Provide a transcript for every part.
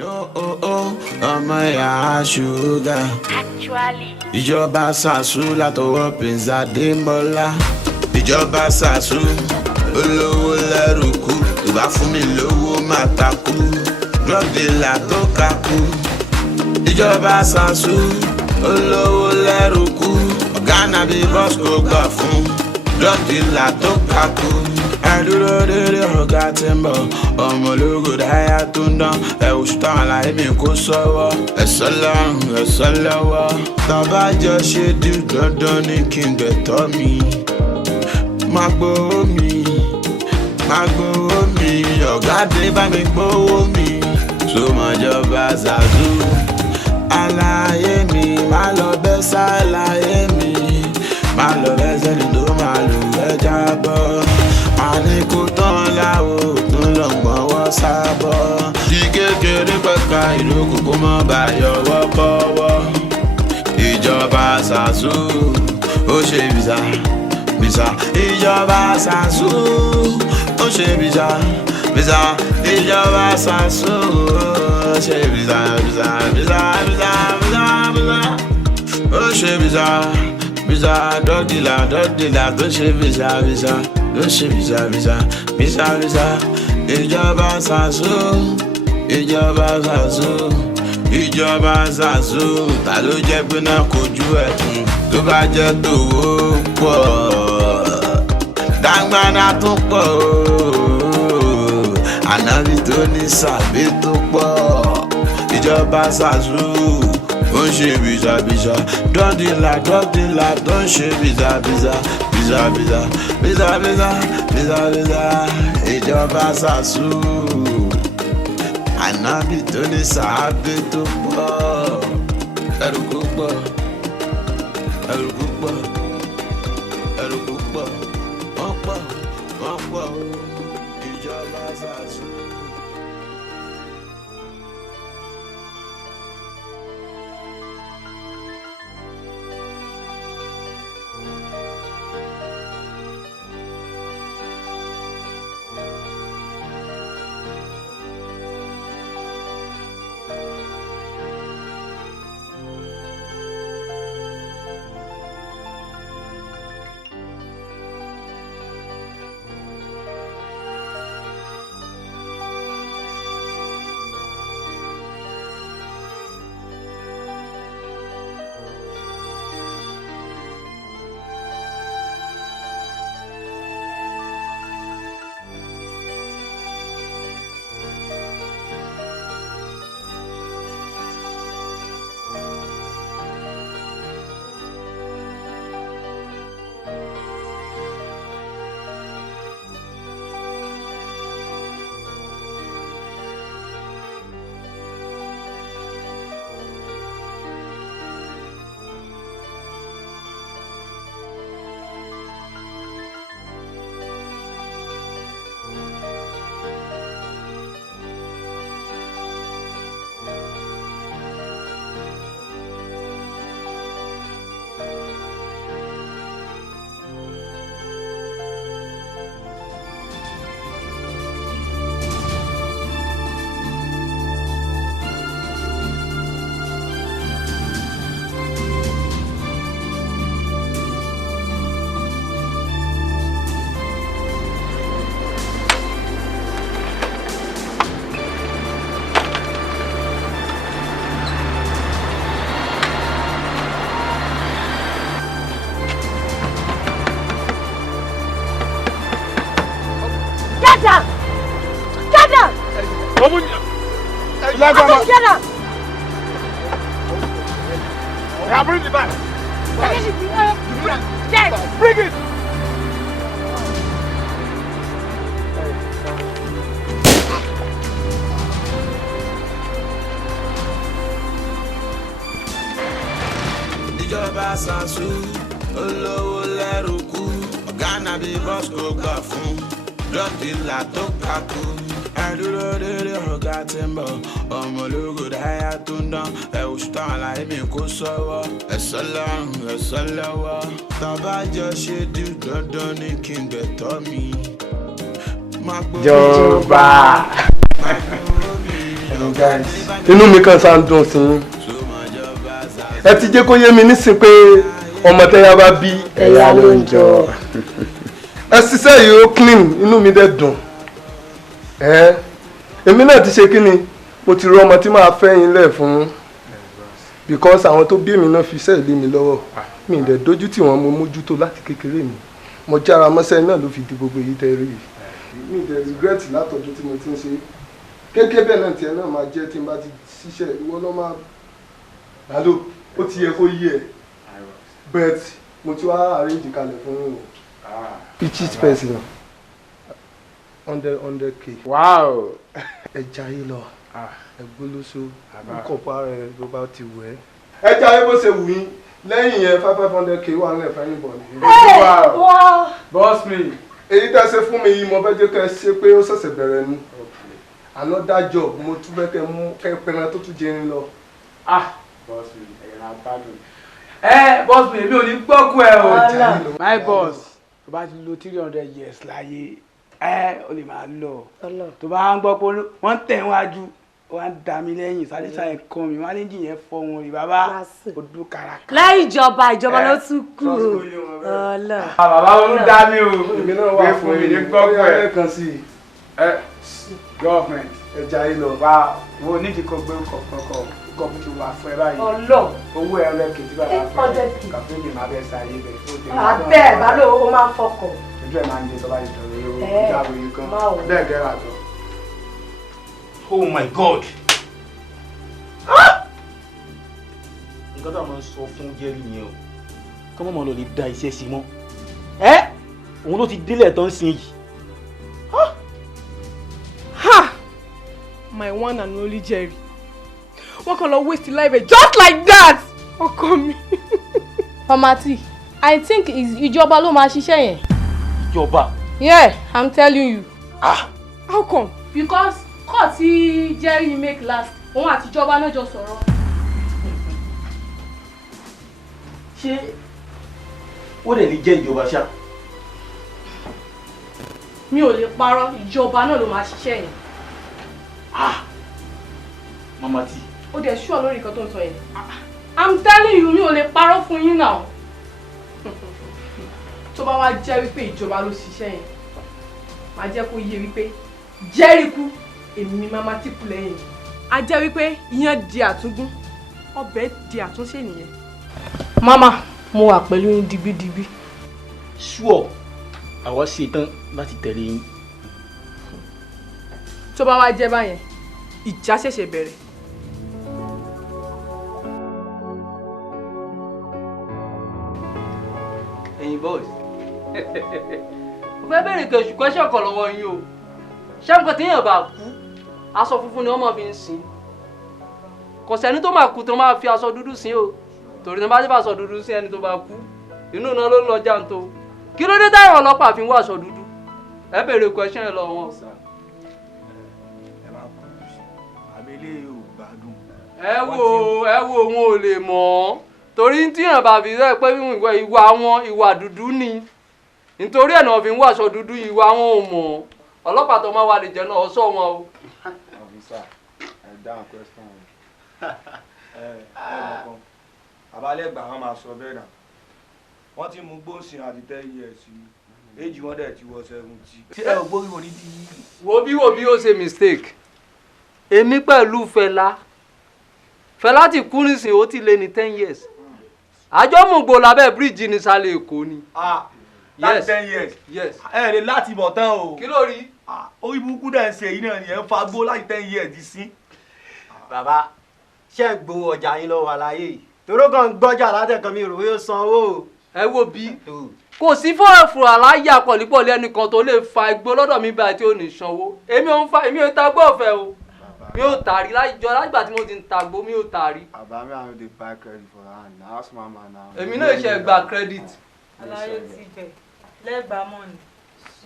know, my sugar. Actually, Ijoba Zasu látọwọ́ Prince Ademola. Ijoba Zasu, olówó lẹ́rùkú. Ìbá fún mi lówó máa takú. Drug dealer tó kakú. Ijoba Zasu, olówó lẹ́rùkú. Ọ̀gá náà bí boss kò gbà fún. Drug dealer tó kakú. Ẹ̀dúró dédé ọ̀gá tí ń bọ̀. Ọmọ ológo dáyà tó ń dán. Ẹ̀wùsù táwọn aláìní mi kó sọ́wọ́. Ẹ̀sọ́ lọ́rùn, ẹ̀sọ́ lọ́wọ́. Tọ́ba jọ ṣe dí dandan ní kí n gbẹ̀tọ́ mi. Má gbowó mi, má gbowó mi. Ọ̀gá dé bá mi gbowó mi. Sọmọjọba Zazu, àlàyé mi. Má lọ bẹ́ sálàyé mi. Má lọ bẹ́ sẹ́ni tó máa lù ẹ́ jábọ́. Àníkù tán láwo tún lọ gbọ́wọ́ sábọ́. Tí kékeré pẹ̀ka ìlókù kó mọ́ bá yọwọ́ kọ́wọ́. Ijoba Zasu, ó ṣe bìzà, bìzà. Ijoba Zasu, ó ṣe bìzà, bìzà. Ijoba Zasu, ó ṣe bìzà, bìzà, bìzà, bìzà, bìzà, bìzà. Ó ṣe bìzà, bìzà. Dọ́dìlà tó ṣe bìzà, bìzà. Ó ṣe bìzà, bìzà, bìzà, bìzà. Ijoba Zasu, Ijoba Zasu, Ijoba Zasu. Ta ló jẹ́ pé náà kojú ẹ̀kún tó bá jẹ́ tòwó pọ̀. Dàgbàdà tó pọ̀ o. Ànábì tó ní sàbí tó pọ̀. Ijoba Zasu, ó ń ṣe bìzà, bìzà. Dọ́dìlà tó ń ṣe bìzà, bìzà. Biza, biza, biza, biza, biza, biza. Ijoba Zasu, Ànábì tó ní sàábé tó pọ̀. Ẹrù kò pọ̀, ẹrù kò pọ̀, ẹrù kò pọ̀. Wọ́n pọ̀. Ijoba Zasu. Bring it back. Yes, bring it. Ijoba Zasu, olówó lẹ́rùkú. Ọ̀gá náà bí boss kò gbà fún. Drug dealer tó kakú. Ẹ̀dúró dédé ọ̀gá tí ń bọ̀. Ọmọ ológo dáyà tó ń dán. Ẹ̀wùsù táwọn aláìní mi kó sọ́wọ́. Ẹ̀sọ́ lọ́rùn, ẹ̀sọ́ lọ́wọ́. Tọ́ba jọ ṣe dí dandan ní kí n gbẹ̀tọ́ mi. Yoruba. inú mi kàn sáà ń dùn sí i. Ẹ ti jẹ́ kó yé mi nísìn pé ọmọ tẹ́yà bá bí ẹ̀yà ló ń jọ. Ẹ ṣiṣẹ́ yìí ó clean, inú mi dẹ̀ dùn. Èmi náà ti ṣe kí ni, mo ti rọ ọmọ tí máa fẹ́ yín lẹ̀ fún, because àwọn tó bí èmi náà fi iṣẹ́ ìlé mi lọ́wọ́. Mi ì dẹ̀ dójú tí wọ́n mo mójútó láti kékeré mi. Mo jára mọ́ṣẹ́ náà ló fi di gbogbo èyí tẹ́ rí yìí. Mi ì dẹ̀ regret látọ̀dún tí mo ti ń ṣe. Kéké bẹ́ẹ̀ náà tiẹ̀ náà máa jẹ́ tí n bá ti ṣiṣẹ́ ìwọ lọ́ máa bàálò ó ti yẹ kó yí ẹ but mo ti wá arrange kalẹ̀ fún yín o each person 100k. Wow. Ẹ jayé lọ ẹ gbólóso kọ̀ọ̀pá rẹ̀ ló bá ti wù ẹ́. Ẹ jayé bó ṣe wù yín lẹ́yìn yẹn 500k wà nílẹ̀ fún anybody. Wow. Boss me. Èyí tẹ́ ṣe fún mi yìí mo fẹ́ jẹ́ kẹ́ ṣe pé ó ṣẹ̀ṣẹ̀ bẹ̀rẹ̀ ni. Another job mo tún fẹ́ kẹ́ mú kẹ́ pẹran tó tún jẹrin lọ. Boss me, ẹ̀yìn àgbàdo. Boss me, èmi ò ní gbọ́kú ẹ o. My boss, tó bá ti lo 300 years láyé, o lè máa lọ. Tó bá ń gbọ́ pé wọ́n tẹ̀ wájú, wọ́n dà mí lẹ́yìn, sáré sáré kọ́ mi, wọ́n á ní jìyẹn fọ́ wọn rí bàbá odò kàràkà. Láì ìjọba ló tún kù. Bàbá olú dá mi o. Èmi náà wà fún mi ní gbọ́kú ẹ. Kan sí Government. Ẹ jayé lọ. Wà wo nídìí kó gbé kọ̀ọ̀kan. Kọ́pù ti wà fún ẹ báyìí. Owó ẹ lẹ́kẹ̀ẹ́ tí bàbá fẹ́ kàfé lè má bẹ́ẹ̀ sáyé bẹ̀ tó dé. Abẹ́ ìbálò ó máa ń fọkàn. Ojú ẹ̀ máa ń dé tọ́ba ìtọ́rọ ìjáwé yìí kan. Bẹ́ẹ̀ gẹ́rẹ́ àjọ. Oh my God! Nǹkan tó máa ń sọ fún Jerry yẹn o. Kọ́ mọ́ lọ lè da iṣẹ́ sí mọ́. Òun ló ti délẹ̀ tán sí yìí. My one and only Jerry. Wọ́n kàn lọ waste life just like that. Ọkọ mi. Mama T, I think Ijoba ló máa ṣiṣẹ́ yẹn. Ijoba? Yeah, I'm telling you. How come? Because court tí Jerry make last, òun àti Ijoba náà jọ sọ̀rọ̀. Ṣé ó dẹ̀ lè jẹ́ Ijoba ṣá? Mi ò lè parọ́, Ijoba náà ló máa ṣiṣẹ́ yẹn. Mama T. Ó dẹ̀ ṣúọ̀ lórí nǹkan tó ń sọ yẹn. I'm telling you, mi ò lè parọ́ fún yín náà. Tó bá wá jẹ́ wípé Ijoba ló ṣiṣẹ́ yẹn, màá jẹ́ kó yé wípé Jerry kú, èmi Mama T kú lẹ́yìn. A jẹ́ wípé iyán di àtúngún, ọbẹ̀ di àtúnṣe nìyẹn. Mama, mo wà pẹ̀lú yín digbídigbí. Sure, àwa ṣetán láti tẹ̀lé yín. Tó bá wá jẹ́ báyẹn, ìjà ṣẹ̀ṣẹ̀ bẹ̀rẹ̀. Ẹ̀yin boys. Mo fẹ́ bẹ̀rẹ̀ question kan lọ́wọ́ yín o. Ṣé nǹkan téèyàn bá kú, aṣọ funfun ni wọ́n máa fi ń sin? Kò sẹ́ni tó máa kú tó máa fi aṣọ dúdú sin o. Torí ní bá ti bá aṣọ dúdú sin ẹni tó bá kú, inú náà ló ń lọ jàǹtó. Kí ló dé táwọn ọlọ́pàá fi ń wọ aṣọ dúdú? Ẹ bẹ̀rẹ̀ question yẹn lọ́wọ́ wọn. Ẹ wo wọn ò lè mọ̀. Torí tí èèyàn bá fi rẹ́ pé ìwà wọn ìwà dúdú ni. Nítorí ẹ̀ náà fi ń wọ aṣọ dúdú ìwà wọn ò mọ̀. Ọlọ́pàá tó máa wà lè jẹ́ náà sọ wọn o. Officer, ẹ dáhùn question. Àbálẹ́gbà wọn máa sọ bẹ́ẹ̀ náà. Wọ́n ti mú gbóǹsìn àti 10 years. Èjì wọn dẹ̀ ti wọ 70. Ṣé ẹ ò gbórí wọn ní ti yí? Wo bí ó ṣe mistake. Èmi pẹ̀lú Fẹlá ti kú nísìnyí ó ti lé ní 10 years. Àjọmùgbò lábẹ́ bíríìjì ní sálẹ̀ Èkó ni. Láti 10 years. Yes. Ẹ lè láti bọ̀ tán o. Kí ló rí? Orí burúkú dẹ̀ ń ṣe yìí náà ni ẹ ń fagbó láti 10 years di sí. Bàbá, ṣé ẹ gbowó ọjà yín lọ́wọ́ aláyé yìí? Toró kan gbọ́jà látẹ̀kan mi rò ó san owó. Ẹ wo bí. Kò sí fọ́ọ̀fù aláyà pọ̀lípọ̀lí ẹnìkan tó lè fa igbó lọ́dọ̀ mi báyìí tí ò ní sanwó. Èmi ò ta gbọ́ ọ̀fẹ́ o. Mi ò tàrí lágbà tí mo ti ń tagbó mi ò tàrí. Bàbá mi àwọn dey buy credit for hand na house mama na. Èmi náà ṣe gba credit. Aláyé ti bẹ̀ lẹ́gbàá mọ́ni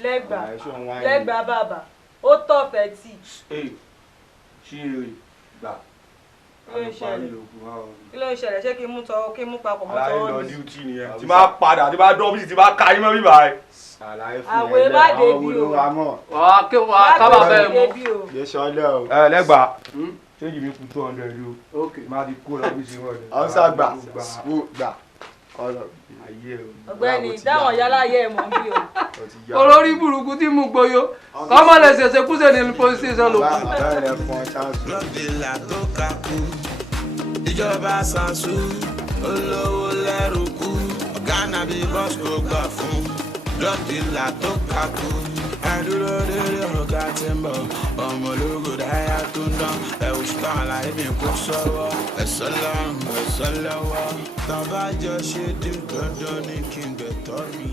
lẹ́gbàá bàbá ó tọ̀fẹ́ tì. Ṣé èrè gbà. Kí ló ń ṣẹlẹ̀ ṣé kí n mú papọ̀ mọ́ tọwọ́ mi. Aláyé lọ duty nìyẹn. Tí bá padà tí bá dọ́bìsì tí bá ka yín mọ́ bíbá ẹ̀. Àwẹ̀ má débi o. Wà á kábà bẹ́ẹ̀ mú. Lẹ́gbàá change mi kù 200 o. Ok. Má di kó lọ bí ṣe wọ́n. Ọ̀sà gbà ọ̀rọ̀. Ọ̀gbẹ́ni dáwọn yálà yẹ ẹ mọ bí o. Olórí burúkú tí mú gboyo kọ́mọ lè ṣẹ̀ṣẹ̀ kúṣẹ̀ ní police station ló kù. Ijoba Zasu olówó lẹ́rù kú Ghana bí bọ́s kò gbà fún drug dealer tó kakú. Ẹ̀dúró dédé ọ̀gá tí ń bọ̀ ọmọ ológo dáyà tó ń dán ẹ̀wù ṣùgbọ́n àlàyé mi kò sọ́wọ́ ẹ̀sọ́ lọ́rùn ẹ̀sọ́ lọ́wọ́ tọ́ba jọ ṣe dé dandan ní kí n gbẹ̀tọ́ mi.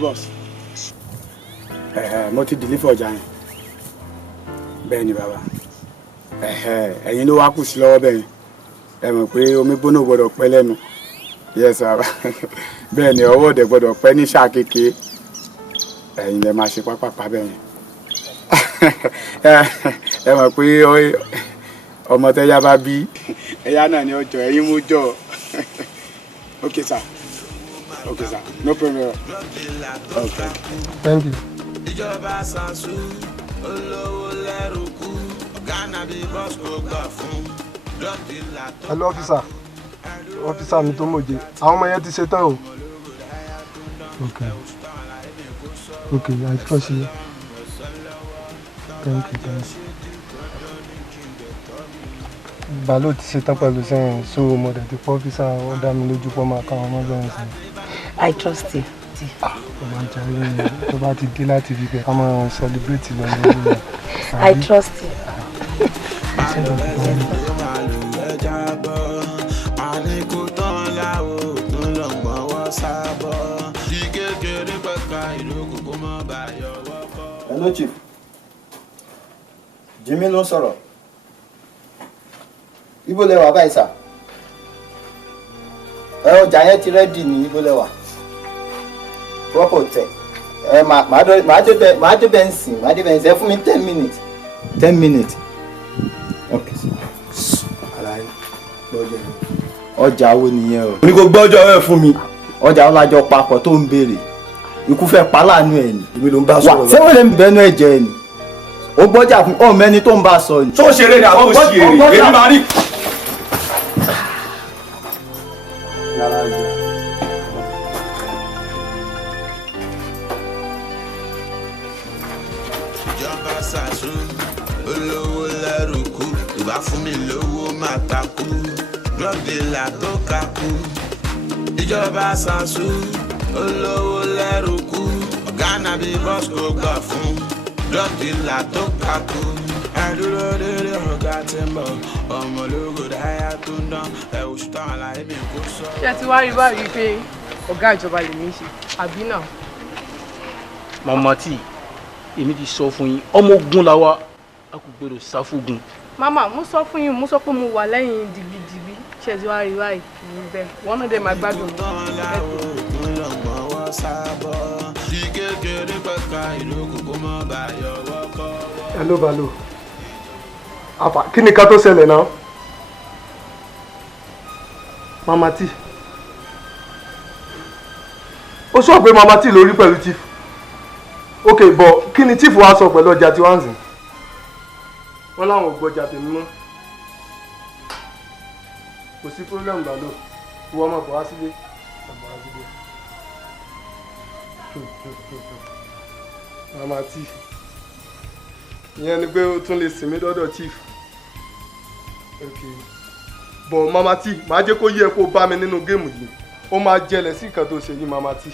Boss. Mo ti deliver ọjà yẹn. Bẹ́ẹ̀ ni bàbá. Ẹ̀yin ló wá kù sí lọ́wọ́ bẹ́ẹ̀. Ẹ mọ̀ pé omi gbóná gbọ́dọ̀ pẹ́ lẹ́nu. Yes bàbá. Bẹ́ẹ̀ ni ọwọ́ ọ̀dẹ̀ gbọ́dọ̀ pẹ́ ní ṣáà kékeré. Ẹ̀yin lẹ máa ṣe pápápá bẹ́ẹ̀ yẹn. Ẹ mọ̀ pé ọmọ tẹ́yà bá bí. Ẹ̀yà náà ni ọjọ́ ẹ̀yin mú jọ. Okay sir. Okay, sir. No problem. Okay. Thank you. Ijoba Zasu olówó lẹ́rù kú Ghana bí bọ́s kò gbà fún drug dealer tó. Hello officer. Officer mi tó mọ̀jẹ̀. Àwọn ọmọ yẹn ti ṣe tán o. Okay. Okay, I trust you. Thank you. Balo ti ṣe tán pẹ̀lú sẹ́yìn so mo dẹ̀ ti pọ́ ọ́fíìsà ó dá mi lójú pọ́ máa ká àwọn ọmọ bẹ́ẹ̀ sẹ́yìn. I trust you. Ó máa ń jẹ́ ilé tó bá ti dé láti ibi bẹ́ẹ̀ ká máa celebrate lọ ní orí rẹ̀. I trust you. Hello Chief. Jimmy ló sọ̀rọ̀. Ibo lẹ wà báyìí sà? Ọjà yẹn ti rẹ́dì ní ibo lẹ wà? Proper tẹ̀. Màá dé bẹ́ẹ̀ ń sìn, ẹ fún mi 10 minutes. 10 minutes. Okay sir. Àlàyé gbọ́jọ́ yẹn. Ọjà wo nìyẹn o? Ní kò gbọ́jọ́ ẹ̀ fún mi. Ọjà ọlájọ papọ̀ tó ń béèrè. Ikú fẹ́ pa láàánú ẹ̀ ni. Èmi ló ń bá sọ̀rọ̀. Ṣé wọ́n lè bẹ́nu ẹ̀jẹ̀ ẹ̀ ni? Ó gbọ́jà fún ọmọ ẹni tó ń bá sọ ni. Tó ṣeré ni àwọn òṣìṣẹ́ èrè. Èmi máa rí. Ijoba Zasu olówó lẹ́rù kú ìbá fún mi lówó máa takú drug dealer tó kakú. Ijoba Zasu olówó lẹ́rù kú Ghana bí bọ́s kò gbà fún drug dealer tó kakú. Ẹ̀dúró dédé ọ̀gá tí ń bọ̀ ọmọ ológo dáyà tó ń dán ẹ̀wù ṣùtàn àlàyé mi kò sọ. Ṣé ti wá rí báyìí pé ọ̀gá ìjọba lè mí ṣe àbí náà? Màmá tí èmi ti sọ fún yín ọmọ ogun la wa a kò gbọ́dọ̀ sá fógun. Màmá mo sọ fún yín mo sọ pé mo wà lẹ́yìn dìgbìdìgbì ṣé ti wá rí báyìí bẹ́ẹ̀ wọ́n náà dé máa gbádùn mi. Hello Balo. Àfà kí ni ká tó ṣẹlẹ̀ náà? Mama T. Ó sọ pé Mama T lórí pẹ̀lú Chief. Okay, but kí ni Chief wá sọ pẹ̀lú ọjà tí wọ́n ń sìn? Wọ́n láwọn ò gbọ́jà tèmi mọ́. Kò sí problem Balo. Ìwọ ọmọ bọ̀ wá sílé. Mama T. ìyẹn ni pé ó tún lè sìn mí dọ́dọ̀ chief. bọ̀ mama tí màá jẹ́ kó yẹ kó bá mi nínú géèmù yìí ó máa jẹlẹ̀ sí nǹkan tó ṣe yìí mama tí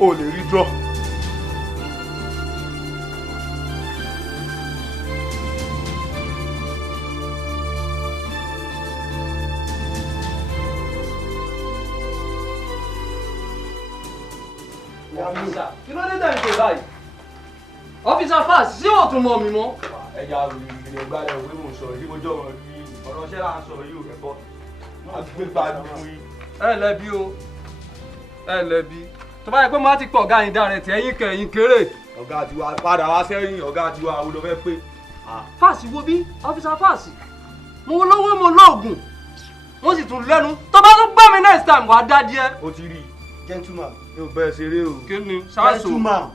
ó lè rí draw. kí ló dé tẹ̀ ń ṣe báyìí ọ́fíìsà fast ṣé ò tún mọ̀ mi mọ́. ẹja ìrìn ìgbàlẹ̀ òwe mò ń sọ yìí mo jọ̀wọ́ rí ọ̀rọ̀ ṣẹ́ là ń sọ yìí ò ẹ̀fọ́ máa gbé gbàdú fún yín. ẹ lẹ́bi o ẹ lẹ́bi tó bá yẹ pé má ti pọ̀ ọ̀gá yín dára tí ẹ̀yin kẹ̀ ẹ̀yin kéré. ọ̀gá tiwa padà wá sẹ́yìn ọ̀gá tiwa wo ló fẹ́ pé. fast wo bí ọ́fíìsà fast mo lówó mo lóògùn mo sì tún lẹ́nu tó bá tún gbá mi next time wàá dá díẹ̀. o ti rí gentleman yóò bẹ́ẹ̀ ṣeré o. kí ni ṣáàṣù gentleman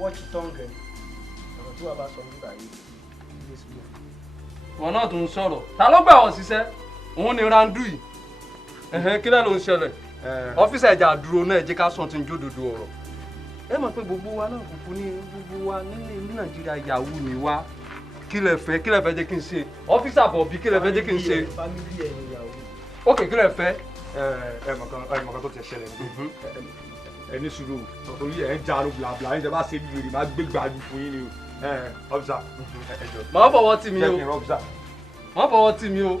watch tongue ẹ̀ ọ̀rọ̀ tí wàá bá sọ nígbà yìí. wọn náà tún ń sọ̀rọ̀ ta ló gbà wọ́n ṣiṣẹ́ òun ni randu yìí kí lẹ́ ló ń ṣẹlẹ̀ ọ́fíìsì ẹ̀jà dúró náà jẹ́ ká sọ̀tún jódodo ọ̀rọ̀ ẹ mọ̀ pé gbogbo wa náà gbogbo wa ní nàìjíríà yahoo ni wá kí lẹ fẹ́ jẹ́ kí n ṣe ọ́fíìsì àbọ̀bí kí lẹ fẹ́ jẹ́ kí n ṣe ok kí lẹ fẹ́. ẹ mọ̀ kan tó ti ṣẹlẹ̀ ní ẹni sùúrù torí ẹ̀ ń jà ló blabla ẹ̀ ń jẹ́ bá ṣe bí wèrè máa gbé gbàdú fún yín ni o ọ́fíìsà ẹjọ́. màá fọwọ́ tì mí o jẹ́kìn ọ́fíìsà. màá fọwọ́ tì mí o.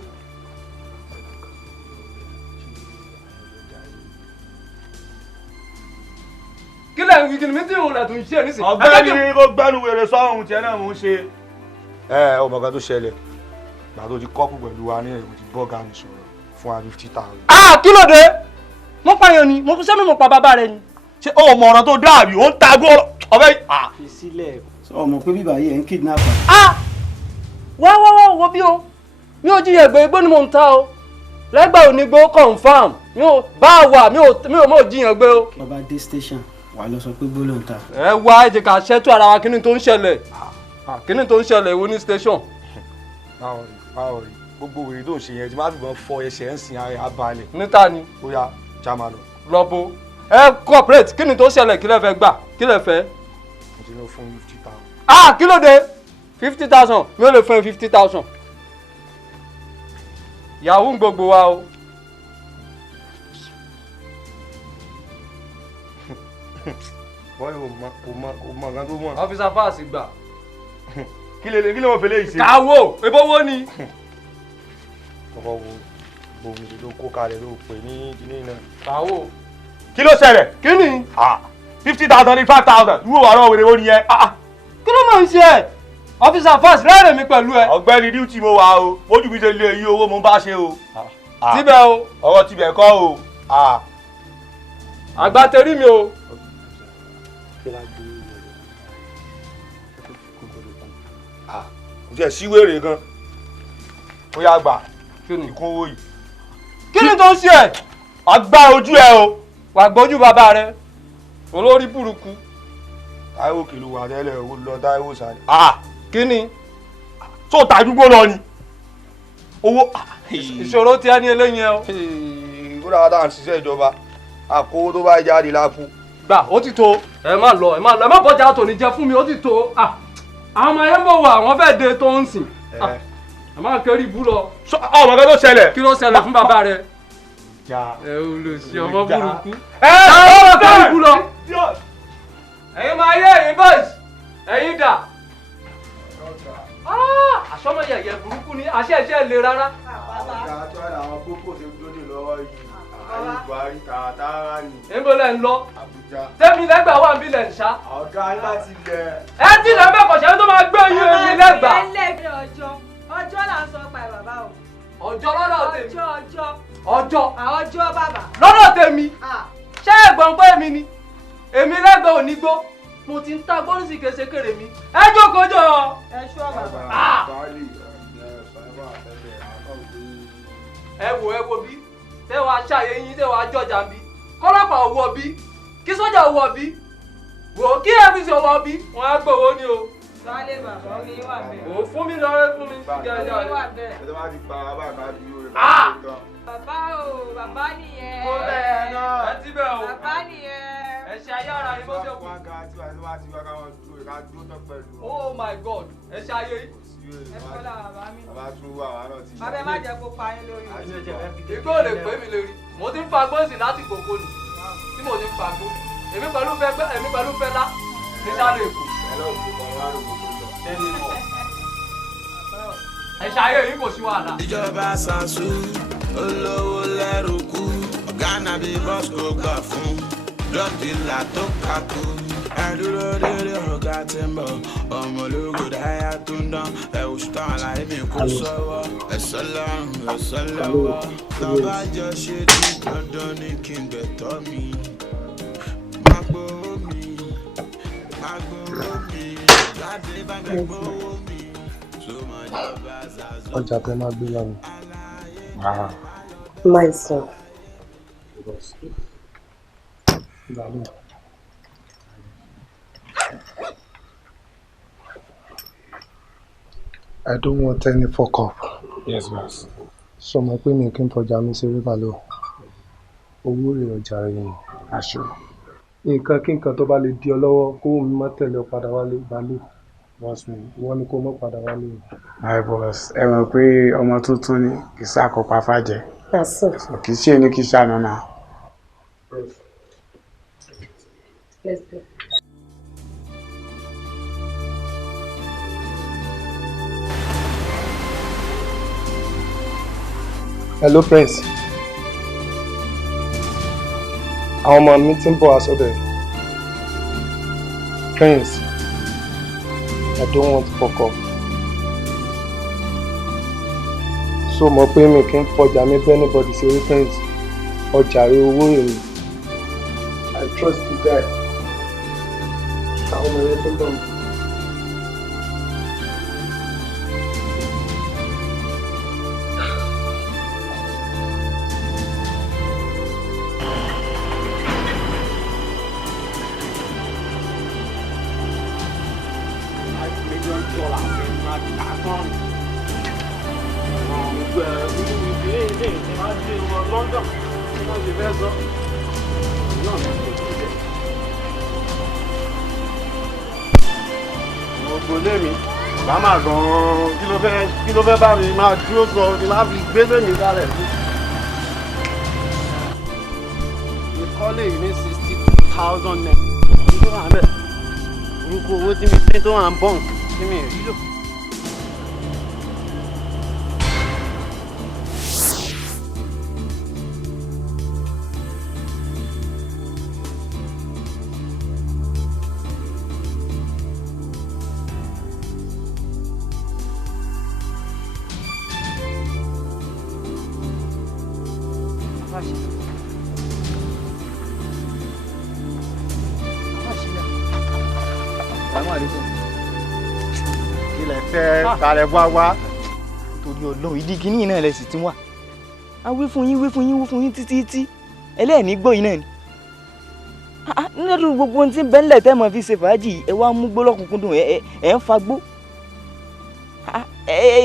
kí lẹ̀ ń wí kí ni mi tí òun rẹ̀ tún ṣe nísìnyí. ọ̀gbẹ́ni kó gbẹ́nu wèrè sọ́hún tiẹ̀ náà mò ń ṣe. ọmọ kan tó ṣẹlẹ̀ gbà tó ti kọ́kù pẹ̀lú wa ní ẹ̀rọ ti bọ́ọ̀gà ní sọ̀rọ̀ fún wa 50,000. kí ló dé mo pààyàn ni mo sẹ́mi mo pa bàbá rẹ ni. ṣé o mọ ọ̀rọ̀ tó dáàbì ó ń ta gó ọbẹ̀. fi sílẹ̀ ọmọ pé bíbá yìí ẹ̀ ń kidnap. wá wo bí o mi ò jiyàn gbé igbó ni mò ń ta o lẹ́gbàá onígbó confam mi ò bá wà mi ò mọ̀ jiyàn gbé o. bàbá dé station wà lọ sọ pé gbólóhùn ta. ẹ wá ẹ jẹ́ ká ṣẹ́tù ara wa kíni tó ń ṣẹlẹ̀ kíni tó ń ṣẹlẹ̀ ìwọ ní station. báwo rí gbogbo wèrè tó ń ṣe yẹn tí má fìbọn fọ ẹsẹ̀ ń sin ara abalẹ̀. níta ni. ó yá jama lọ. lọ́bọ̀ ẹ corporate kíni tó ṣẹlẹ̀ kí lẹ fẹ́ gbà kí lẹ fẹ́. mo ti lọ fún 50,000. kí ló dé 50,000 mi ò lè fún ẹ 50,000. yahoo ń gbogbo wa o. wọ́n yóò kò mọ nǹkan tó mọ̀. ọ́fíìsà fáàsì gbà. kí ló wọ́n fẹ́lẹ́ yìí ṣe. káwó ebówó ni. kọ́kọ́ wo bomi ló kó kalẹ̀ ló pè ní kíní náà. káwó. kí ló ṣẹlẹ̀. kí ni. 50,000 ní 5,000 wúwo àrọ̀ wèrè ó nìyẹn. kí ló máa ń ṣe ẹ ọ́fíìsà fáàsì rẹ́rìn mi pẹ̀lú ẹ. ọ̀gbẹ́ni díùtì mo wà o mójú mi ṣe lé iye owó mo bá ṣe o. tíbẹ̀ o. ọ̀rọ̀ tíbẹ̀ kọ́ o. àgbà tẹ̀rí mi o. jẹ́ síwèrè gan ó yá gbà ìkún owó yìí. kí ni tó ń ṣe ẹ. àgbá ojú ẹ o. wà gbójú bàbá rẹ olórí burúkú. táíwò kìlú wà tẹ́lẹ̀ owó lọ táíwò sáré. kí ni. tó tàdúgbò lọ ni. owó. ìṣòro tí a ní eléyìí ẹ o. ó dára dáhùn ṣiṣẹ́ ìjọba àkówó tó bá jáde lápò. gbà ó ti tó ẹ má bọ́jà tòní jẹ fún mi ó ti tó. àwọn ọmọ ayé ń bọ̀ wá àwọn fẹ́ẹ́ de tó ń sìn. a máa kẹ́rì ibú lọ. ọmọ kan tó ṣẹlẹ̀. kí ló ṣẹlẹ̀ fún bàbá rẹ. ẹ ò lè ṣe ọmọ burúkú. ọmọ kẹ́rì ibú lọ. ẹ̀yin máa yé ẹ̀yin boys ẹ̀yin dà. àṣọmọ yẹ̀yẹ̀ burúkú ni àṣẹ ẹ̀ṣẹ̀ le rárá. àwọn kókó ṣe gbódè lọ́wọ́ yìí ayé buhari tààtàrà ni. níbo lẹ ń lọ. Àbújá. tẹ́mi lẹ́gbàá wà ń bí lẹ̀ ń ṣá. ọ̀gá láti lẹ̀. ẹ ti lẹ́ mẹ́kọ̀ọ́ ṣẹ́ni tó máa gbé yín èmi lẹ́gbàá. ọjọ́ là ń sọ pa ẹ̀ bàbá o. ọjọ́ lọ́dọ̀ tèmi. ọjọ́. ọjọ́ bàbá. lọ́dọ̀ tèmi. ṣé ẹ̀gbọ́n pé mi ni èmi lẹ́gbàá ò ní gbó mo ti ń ta gbórísì kéṣekéèrè mi ẹ jókòó jọ. ẹ ṣọ́ bàbá. ẹ wo bí tẹ́ wàá ṣàyè yín tẹ́ wàá jọjà bí kọ́lọ́pàá wọ̀ bí kí sọ́jà wọ̀ bí wò kí ẹ̀fíìsì wọ̀ bí wọ́n á gbowó ni o. sálé bàbá mi wà bẹ́ẹ̀. ò fún mi lọ́rẹ́ fún mi. mi wà bẹ́ẹ̀. ẹ tó bá ti pa bàbá àká bí o rẹ̀ bàbá o bàbá nìyẹn. mo bẹ́ẹ̀ náà ẹ ti bẹ̀ o. bàbá nìyẹn. ẹ ṣe ayé ara yín bó ṣe kù. wọn ká tí wàá ti wá káwọn dúró ká Oh my God, ẹ ṣe ayé. Ẹ fọlá bàbá mi. Bàbá tún wà wá náà ti. Bàbá ẹ má jẹ́ kó pa yín lórí. Igbó lè pè mí lórí. Mo ti ń fa gbọ́nsì láti kòkó ni. Tí mo ti ń fa gbó. Èmi pẹ̀lú Fẹ́lá. Ní sáré Èkó. Ẹ ṣe ayé yìí kò sí wàhálà. Ijoba Zasu olówó lẹ́rù kú. Ọ̀gá nàbí bọ́ọ̀sì kò gbà fún. Drug dealer tó kakú. Ẹ̀dúró délé ọ̀gá tí ń bọ̀. Ọmọ ológo dáyà tó ń dán. Ẹ̀wùsùn táwọn aláì mi kò sọ́wọ́. Ẹ̀sọ́ lọ́rùn, ẹ̀sọ́ lọ́wọ́. Tọ́ba jọ ṣe tí dandan ní kí n gbẹ̀tọ́ mi. Má gbowó mi. Má gbowó mi. Láti bá mi gbowó mi. Ọjà tẹ máa gbé lọ́nà. My son. I don't want any fuck up. Yes, boss. Sọmọ pé mi kí n fọjà mi ṣeré balọ̀. Owó rẹ̀ ọjà rẹ̀ yìí. Aṣọ. Nǹkan kí nǹkan tó bá lè di ọ lọ́wọ́ kó mi má tẹ̀lé ọ padà wálé balẹ̀. Boss mi, wọ́n ní kó mọ́ padà wálé. My boss, ẹ mọ̀ pé ọmọ tuntun ni kì í sàkópa fàjẹ́. Kì í ṣe ní kì í ṣàánú náà. Let's go. Hello, Prince. Àwọn ọmọ mi ti ń bọ̀ àsọdẹ̀. Prince, I don't want to fuck up. So mọ̀ pé mi kì í fọjà mi bẹ́ẹ̀ anybody ṣe rí Prince. Ọjà rẹ̀ owó rẹ̀ mi. I trust you guys. Àwọn ọmọ yẹn ti ń bọ̀ mi. Màmá gan-an kí ló fẹ́ bá mi máa dúró sọ ni máa fi gbé lónìí dálẹ̀ sí. Ìkọ́lé yìí ní 60,000 naira. Tó wà bẹ́ẹ̀ orúkọ owó tí mi pín tó wà ń bọ̀n tí mi rí lò. Kàrẹ̀ wá torí Ọlọ́run ìdí kìíní náà lẹ sì ti wà á wí fún yín títí ẹlẹ́ẹ̀ní gbọ́ yín náà ni nítorí gbogbo ohun tí ń bẹ́ńlẹ̀ tẹ́ mọ̀ fi ṣe fàájì ẹ wá mú gbó lọ́kùnkúndùn ẹ ń fagbó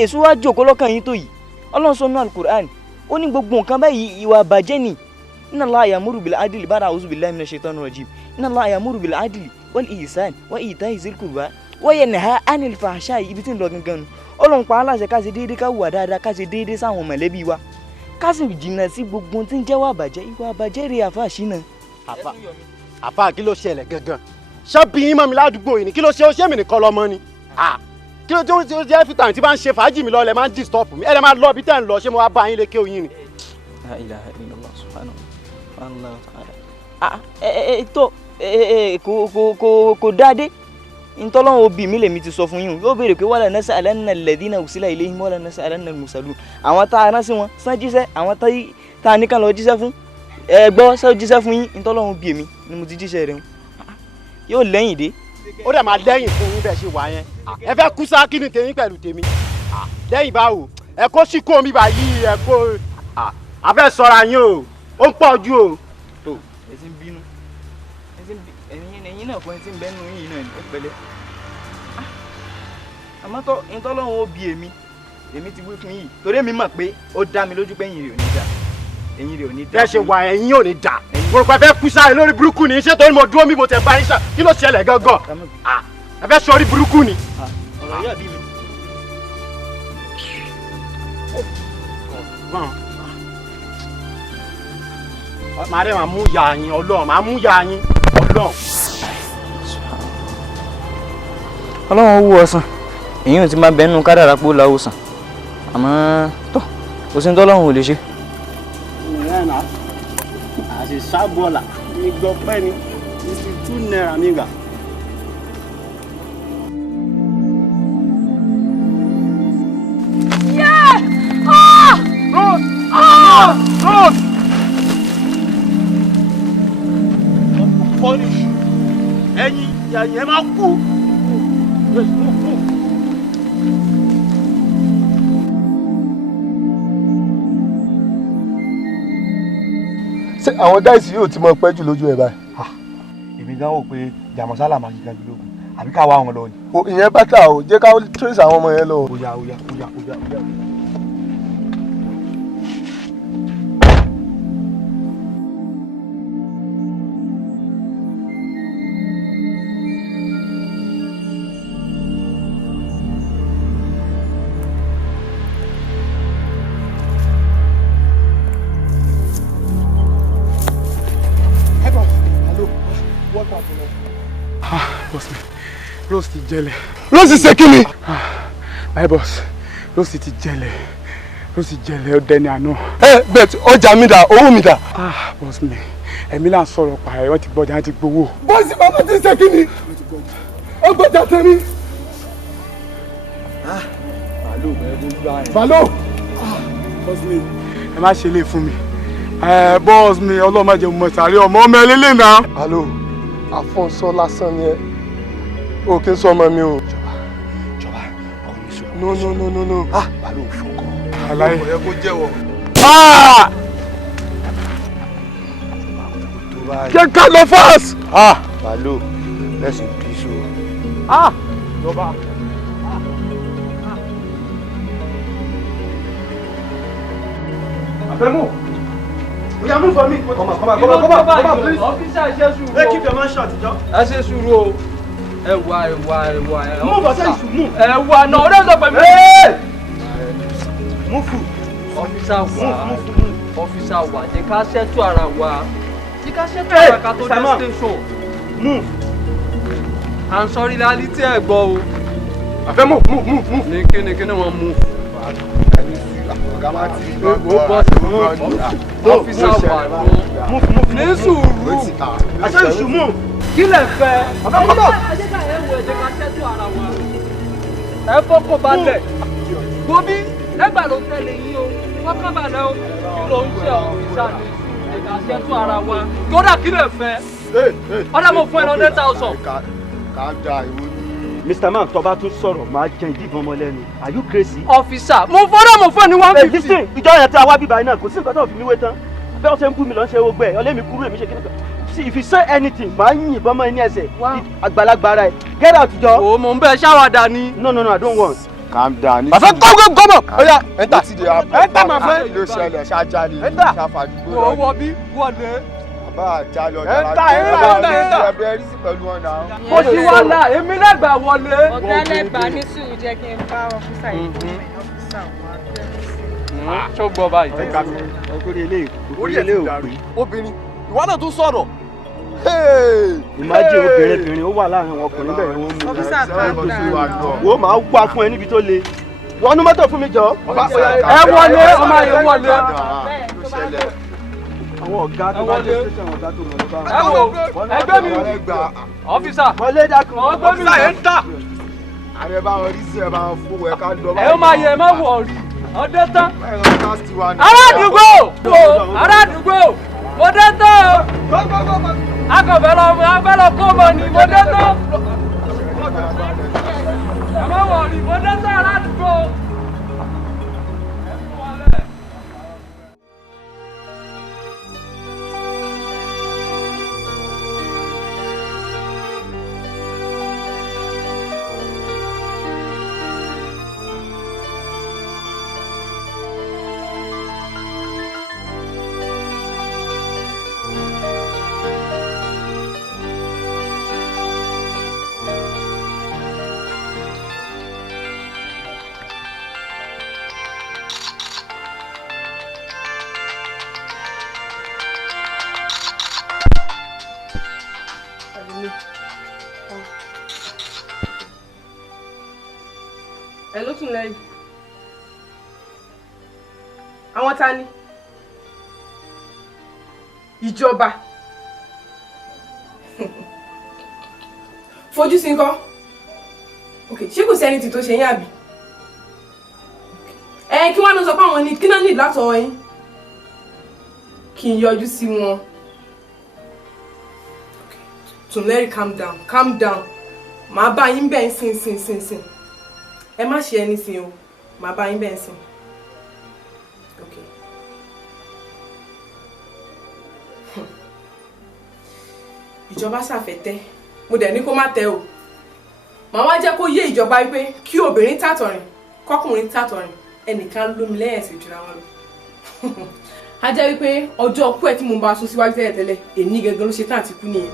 èso wá jòkó lọ́kàn yín tó yìí Ọlọ́run sọ nínú Al-Qur'an ó ní gbogbo nǹkan báyìí ìwà àbàjẹ́ ni inna Allaha ya'muru bil adli ba'da a'udhu billahi minash shaitanir rajim inna Allaha ya'muru bil adli wal ihsan wa ita'i zil qurba wa yanha 'anil fahsha'i ibi tí ń lọ gangan nu Ọlọ́run pa á láṣẹ ká ṣe déédéé ká hùwà dáadáa ká ṣe déédéé sáwọn mọ̀lẹ́bí wa ká sì jìnnà sí gbogbo ohun tí ń jẹ́ ìwà àbàjẹ́ rèé àfa àṣìnà. àfa kí ló ṣẹlẹ̀ gangan ṣọ́ọ̀bì yín mọ́ mi ládùúgbò yìí ni kí ló ṣe ó ṣé mi nìkan lọ́mọ ni kí ló tí ó jẹ́ fìtàn tí bá ń ṣe fàájì mi lọ́lẹ̀ máa ń disturb mi ẹ̀ lẹ́ máa lọ bí tẹ́ ń lọ ṣé mo wá bá yín lékè oyin ni. La ilaha illallah subhanahu wa ta'ala. tó kò dáadé ntọ́lọ́wọ́ obì mi lèmi ti sọ fún yín yóò béèrè pé wala nas'alanna alladhina ursila ilayhim wala nas'alanna al-mursalin àwọn tá a rán sí wọn sán jíṣẹ́ àwọn tá a ní kàn lọ jíṣẹ́ fún gbọ́ sọ jíṣẹ́ fún yín ntọ́lọ́wọ́ obì mi ni mo ti jíṣẹ́ rẹ̀ yóò lẹ́yìn dé. ó dẹ̀ máa lẹ́yìn fún yín bẹ́ẹ̀ ṣe wà yẹn ẹ fẹ́ kú sáà kí ni tèmi pẹ̀lú tèmi lẹ́yìn báwo ẹ kó sí kó mi báyìí ẹ kó a fẹ́ sọ̀rọ̀ yín ó ń pọ̀ ju o. ẹ ti ń bínú ẹ̀yin náà fún ẹ tí ń bẹ́nu yìí náà ó pẹ̀lẹ́ àmọ́ tó ntọ́lọ́run ó bi èmi ti wí fún yìí torí èmi mọ̀ pé ó dá mi lójú pé ẹ̀yin rẹ̀ ò ní dá bẹ́ẹ̀ ṣe wà ẹ̀yin ò ní dá mo rò pé fẹ́ kú sáré lórí burúkú ni iṣẹ́ torí mo dúró mi mo tẹ̀ bá yín sà kí ló ṣẹlẹ̀ gangan ẹ fẹ́ sọ orí burúkú ni. ọ̀rọ̀ yà bí mi. màá dẹ́ máa mú ya yín ọlọ́run máa mú ya yín ọlọ́run. ọlọ́run wú ọsàn èyí ò ti máa bẹ́ẹ̀ nù kádàrá pé ó la òsàn àmọ́ tó kò sí ní tọ́lọ́run ò lè ṣe. ìrẹ́ náà àti sábọ́ọ̀là ní gbọ́pẹ́ ni ní ti 2 naira mi gbà. Rose! Punish. Ẹ̀yin ẹ máa kú. ṣé àwọn gáìsì yóò ti mọ pẹ́ jù lójú ẹ̀ báyìí. èmi gan wò pé jàmọ̀sálà máa kíkan jù lógun àbí ká wá wọn lọ ni. ìyẹn bàtà o jẹ́ ká trace àwọn ọmọ yẹn lọ. Oya. Rose ti jẹlẹ̀. Rose ṣe kí ni. My boss, Rose ti jẹlẹ̀. Rose ti jẹlẹ̀ ó dẹni àná. Bẹ́ẹ̀ ọjà mi dà, owó mi dà. Boss mi, ẹ̀mí là ń sọ̀rọ̀ pa ẹ̀ wọ́n ti gbọ́jà wọ́n ti gbowó. Bọ́sì bàbá ti ṣe kí ni. Ó gbọ́jà tẹ̀mí. Balo. Boss mi, ẹ má ṣe lè fún mi. Boss mi, ọlọ́mọ jẹ́ mo sàárẹ̀ ọmọ ẹlẹ́lẹ́ náà. Balo, àfọ̀nsọ lásán ni ẹ. O kì í sọ ọmọ mi o. Ìjọba ọ̀hún ní sọ̀rọ̀. No. Balo fọkọ. Àlàyé. Ó yẹ kó jẹ́wọ́. Jẹ́ ká lọ fast. Balo, rest in peace o. Ìjọba. Àfẹ́mú. Oya move for me. Come on, please. Officer, ẹ ṣe sùúrù. Hey, keep your mouth shut, Ìjọ. Ẹ ṣe sùúrù o. Ẹ wá. Move, I say you should move. Ẹ wá náà, ọ̀rẹ́ sọ pẹ̀lú. Move. Officer wa, jẹ́ ká ṣẹ́tù ara wa. Jẹ́ ká ṣẹ́tù ara ká tó dé station. Move. I'm sorry, reality ẹ gbọ́ o. Àfẹ́mú, move. Ní kíni wọ́n move. Officer wa ló. Ní sùúrù. I say you should move. Kí lẹ fẹ́? Ẹ jẹ́ ká ẹ wo ẹ jẹ́ ká ṣẹ́tù ara wa. Ẹ fọkàn balẹ̀. Gobi, lẹ́gbàá ló tẹ̀lé yín o. Fọkàn balẹ̀ o. Kí ló ń ṣe ọ̀fíìsà ní sùúrù? Ẹ ká ṣẹ́tù ara wa. Kódà kí lẹ fẹ́? Ọ̀dà mo fún ẹ lọ 100,000. Calm down, ìwọ ni. Mr. Man, tó bá tún sọ̀rọ̀ máa jẹ ìdìbò ọmọ lẹ́nu. Are you crazy? Officer, mo fún ẹ ní 150. Listen, ìjọ yẹn tí a wá bíbá yìí náà kò sí nǹkan tó fi mí wé tán. Bẹ́ẹ̀ ṣe ń bú mi lọ ṣe owó gbẹ ọlẹ́mi kúrú èmi ṣe kí ni kan. See, if you say anything, máa ń yìnbọn mọ́ ẹni ẹsẹ̀. Àgbàlagbà ara ẹ̀. Get out jọ. O mo ń bẹ ṣáwádà ni. No, I don't want. Calm down. Bàbá come up. Oya, enter. Enter my friend. Ló ṣẹlẹ̀ ṣáájá ni. Ṣàfàdúgbò lọ. Wọ bí wọlé. Bàbá àjálù ọjà Enter. ẹbẹ rí sí pẹ̀lú wọn náà. Mo ti wá là, èmi lẹ́gbàá wọlé. Ọ̀gá lẹ́gbàá ní sùúrù jẹ́ kí n bá ọ́fíìsà yìí fún mi. Ọ́fíìsà wa bẹ́ẹ̀ sí. Ṣó gbọ́ báyìí. Orí ilé òpin. Obìnrin, ìwọ náà tún sọ̀rọ̀. Ìmájì obìnrin ó wà láàrin àwọn ọkùnrin bẹ́ẹ̀ wọ́n mú. Ọ́fíìsà kan náà. Wo máa wá fún ẹ níbi tó le. Wọ́n ní mọ́tò fún mi jọ. Ẹ wọlé, ọmọ yẹn wọlé. Àwọn ọ̀gá tó bá dé station ọ̀gá tó mọ̀ lọ́ba. Ẹ wo, ẹgbẹ́ mi. Ọ́fíìsà. Wọlé dákun. Ọgbẹ́ mi. Ààrẹ bá wọn rí sí ẹ bá wọn fún ẹ ká lọ. Ẹ ó máa yẹ ẹ má wọ̀ rí. Ọdẹ tán. Ará àdúgbò. Mo dé tán o. Akọ̀fẹ́ lọ kó mọ ni mo dé tán. Ẹ má wọ̀ rí, mo dé tán ará àdúgbò. ẹ ló tún lẹ́yìn. Àwọn ta ni? Ìjọba. Fojú sí ńkọ́? Okay, ṣé kò sẹ́ni tí tó ṣe yín àbí? Kí wọ́n lọ sọ pé àwọn ní kí náà ní látọwọ́ yín? Kí n yọjú sí wọn. Tùnlẹ́rì, calm down, calm down. Màá bá yín bẹ́ẹ̀ sìn. Ẹ má ṣe anything o. Màá bá yín bẹ́ẹ̀ sìn. Okay. Ìjọba ṣàfẹ́tẹ́. Mo dẹ̀ ní kó má tẹ́ o. Màá wá jẹ́ kó yé ìjọba wípé kí obìnrin tàtọ̀rìn, kọ́kùnrin tàtọ̀rìn, ẹnìkan lómi lẹ́yìn sí jura wọn lọ. A jẹ́ wípé ọjọ́ ọkú ẹ̀ tí mo bá sún síwájú tẹ́lẹ̀ èní gangan ló ṣe tán àti kú nìyẹn.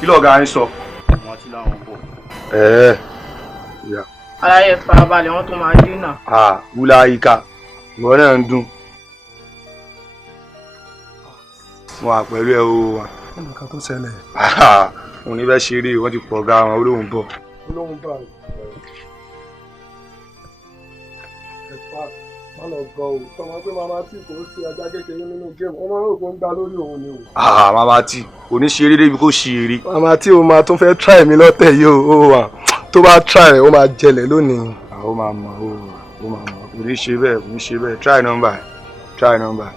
Kí lọ̀gá yín sọ? Wọ́n ti láwọn bọ̀. Yeah. Aláyẹ farabalẹ̀ wọn tó máa dín náà. Wúlá ìka, ìwọ náà ń dùn. Wọ́n à pẹ̀lú ẹ o. Nǹkan tó ṣẹlẹ̀. Òun ní bẹ́ẹ̀ ṣeré, wọ́n ti pọ̀ ga àwọn olóhùn bọ̀. Olóhùn bá rẹ̀. Ẹ̀fà má lọ gbọ́ o. Sọmọ pé màmá tí kò ṣe ajá kékeré nínú géèmù, wọ́n máa ń rò pé ó ń gbá lórí òun ni o. Màmá tí kò ní ṣeré débi kó ṣe eré. Màmá tí o máa tún fẹ́ try mi lọ́tẹ̀ yìí o wà. Tó bá try ó máa jẹlẹ̀ lónìí. Ó máa mọ̀ ó máa mọ̀ kò ní ṣe bẹ́ẹ̀ kò ní ṣe bẹ́ẹ̀ try number.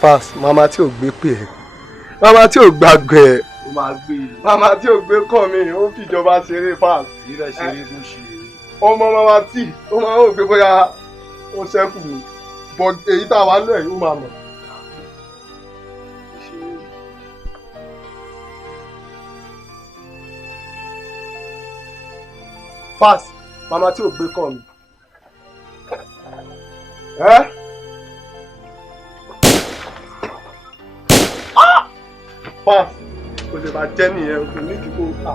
Pass màmá tí ò gbé pè ẹ́ màmá tí ò gbàgbé ẹ̀ Ó máa gbé e. màmá tí ò gbé kọ́ mi ó fìjọba ṣeré pass. Ìrẹ̀ ṣeré fún ṣe eré. Ọmọ màmá tí ó máa ń rò pé bóyá ó ṣẹ́kù mi but èyí tá a wá lẹ̀ yìí ó máa mọ̀. Pass màmá tí ò gbé kọ́ mi. Pass kò lè máa jẹ́ nìyẹn kò ní ìdíkò ká.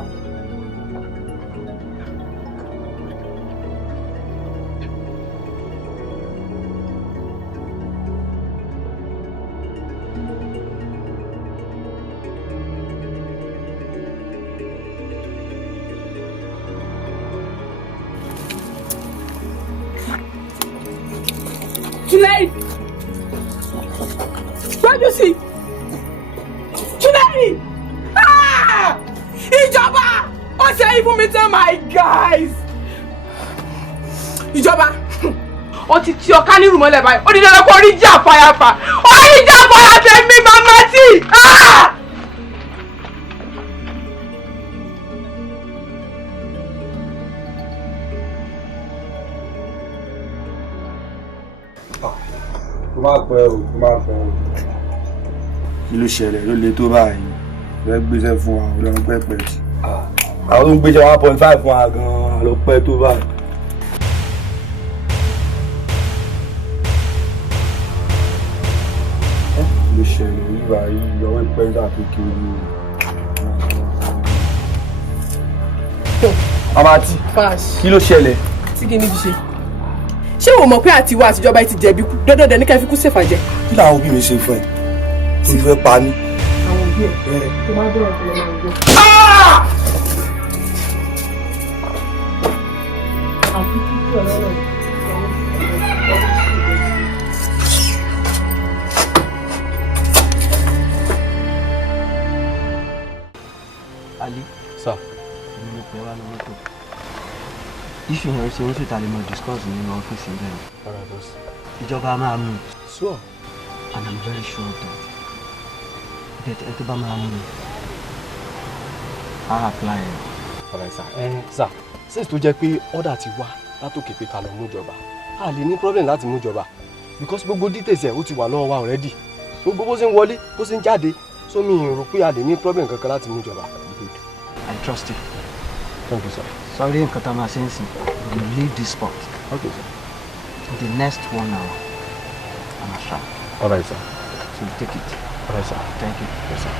Tùnlẹ́rì! Gbọ́dọ̀ sí! Tùnlẹ́rì! Ìjọba! Ó ṣe ibùn mi tán, my guys! Ìjọba! Ó ti tí ọká ní ìrùmọ́lẹ̀ báyìí. Ó di dandan kó orí jà fàyàfà. Orí jà fàyàfà mi màmá tí! Kó má pẹ́ o, kó má pẹ́ o. Kí ló ṣẹlẹ̀ ló le tó báyìí? Fẹ́ gbéṣẹ́ fún wa, ọ̀dọ́ pẹ́pẹ́ sí. Àwọn tó ń gbéṣẹ́ 1.5 fún wa gan-an ló pẹ́ tó báyìí. Kí ló ṣẹlẹ̀ yíba yìí lọ́wọ́ ìpẹ́sà tó kiri o. Màmá tí, kí ló ṣẹlẹ̀? Tí kì í níbi ṣe. Ṣé o mọ̀ pé àtiwá àtijọba ti jẹ̀bi kú dandan dẹ̀ ní ká fi kú ṣèfàjẹ́? Kí làwọn òbí mi ṣe fún ẹ? Tó fẹ́ pa mí. Àwọn òbí ẹ̀ tó máa bẹ̀rẹ̀ fún ọmọ ìgbẹ́. Àfi kíkú ọ̀rọ̀ rẹ̀. Ali, sir, mo lè pẹ́ wá lọ́wọ́ tó. Iṣu yẹn ṣe oṣù tàlẹ́ mọ́ discuss nínú ọ́fíìsì bẹ́ẹ̀. Ìjọba máa mú. Sure. And I'm very sure of that. But ẹ tó bá máa mú mi, I'll apply it. Alright sir. Sir, since tó jẹ́ pé order ti wá látòkè pé ká lọ mú ìjọba, a lè ní problem láti mú ìjọba because gbogbo details ẹ̀ ó ti wà lọ́wọ́ wa already. So gbogbo bó ṣe ń wọlé, bó ṣe ń jáde, so mi rò pé a lè ní problem kankan láti mú ìjọba. I trust you. Thank you, sir. Sorry, nǹkan tá a máa ṣe ń sìn. We will leave this spot. Okay, sir. In the next 1 hour, I'm a sharp. Alright, sir. So you take it. Alright, sir. Thank you. Yes, sir.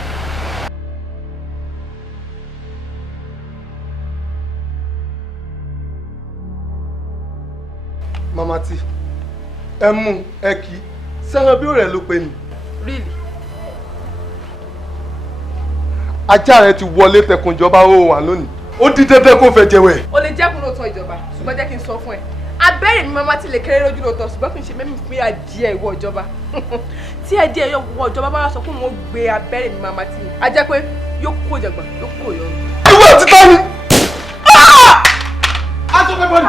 Mama T, ẹ mú ẹ kì í sẹ́wọ̀n bí ọ̀rẹ́ ló pe ni. Really? Ajá rẹ ti wọlé tẹkùn ìjọba ó wà lónìí. Ó di dandan kó fẹ́ jẹ̀wẹ̀. O lè jẹ́kun lóòótọ́ ìjọba ṣùgbọ́n jẹ́ kí n sọ fún ẹ. Abẹ́rẹ́ mi Mama T lè kéré lójú lóòótọ́ ṣùgbọ́n kì í ṣe mẹ́mí fún adìẹ ìwọ ìjọba. Tí adìẹ yọ wọ ìjọba bá wá sọ fún wọn gbé abẹ́rẹ́ mi Mama T ni. A jẹ́ pé yóò kó jàgbà yóò kó yọ. Ìwọ ti tán ni. Hands up everybody.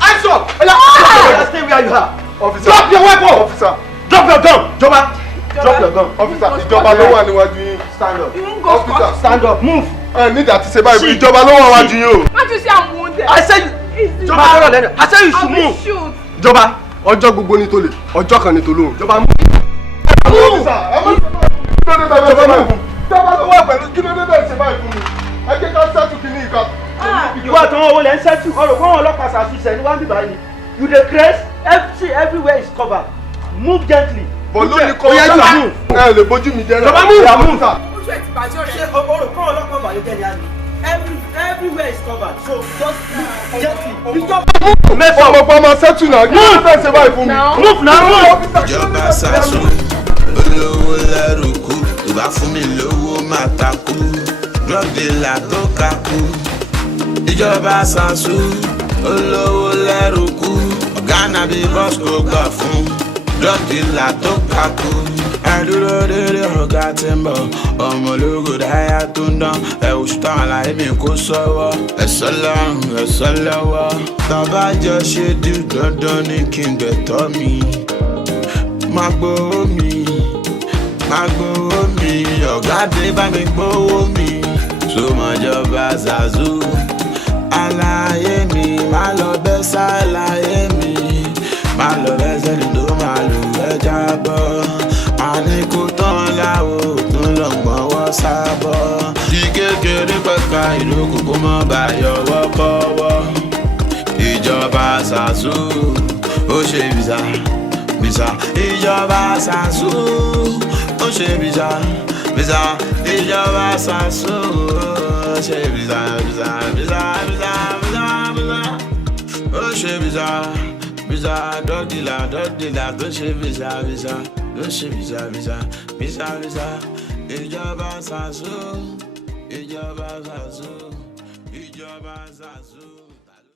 Hands up. Stay where you are. Officer. Drop your weapon. Officer. Drop your gun. Ìjọba. Drop your gun. Officer, ìjọba ló wà níwájú yín. Stand up. Officer, stand up. Move. Need àti ṣe báyìí. Ìjọba ló wà wájú yín o. Can't you see I'm wounded? I say you. Ìjọba ọ̀rọ̀ lẹ́nu. I say you should move. Ìjọba ọjọ́ gbogbo ní tolè, ọjọ́ kan ní tolóhùn. Ìjọba mú. Officer, ẹ má ìjọba mú. Ìjọba ló wà pẹ̀lú kí ló dé bẹ́ẹ̀ ṣe báyìí fún mi. Ẹ jẹ́ ká sẹ́tù kìíní ìka. Ìwọ àtàwọn owó lẹ́ ń sẹ́tù. Ọ̀rọ̀ fún àwọn ọlọ́pàá ṣàṣìṣe ní wọ́n bíbá yìí. You dey craze. Everywhere is covered. Move gently. Bọ̀lú ni kọ́ ọ́ ẹ lè bójú mi jẹ́ náà. Ìjọba mú ìyá mú. Ojú ẹ̀ ti bàjẹ́ rẹ̀. Ṣé ọ̀rọ̀ kọ́ ọlọ́pàá bàjẹ́ jẹ́ ni a ní? Everywhere is covered. So just move gently. Ọmọ ọmọ sẹ́tù náà. Kí ló fẹ́ ṣe báyìí fún mi? Move now. Ìjọba Zazu olówó lẹ́rù kú ìbá fún mi lówó máa takú drug dealer tó kakú. Ìjọba Zazu olówó lẹ́rù kú ọ̀gá nàbí bọ́s kò gbà fún drug dealer tó kakú. Àdúró dédé ọ̀gá tí ń bọ̀ ọmọ ológo dáyà tó ń dán ẹ̀ oṣù táwọn aláìní mi kó sọ́wọ́ ẹ̀sọ́ lọ́rùn ẹ̀sọ́ lọ́wọ́ tàbá jọ ṣe dí dandan ní kí n gbẹ̀tọ́ mi. Má gbowó mi, má gbowó mi, ọ̀gá dé bá mi gbowó mi. So Ìjọba Zazu, àlàyé mi, má lọ bẹ́ sàlàyé mi, má lọ bẹ́ sẹ́ni tó máa lù ẹ́ jábọ́. Àní kò tán láwo tún lọ gbọ́wọ́ sábọ́. Di kékeré pẹ̀ka ìlókù kó mọ́ bá yọwọ́ kọ́wọ́. Ìjọba Zazu, ó ṣe bìzà. Ìjọba Zazu, ó ṣe bìzà. Ìjọba Zazu, ó ṣe bìzà. Ó ṣe bìzà. Dọ́dìlà tó ṣe bìzà. Ó ṣe bìzà. Ìjọba Zazu, Ìjọba Zazu, Ìjọba Zazu.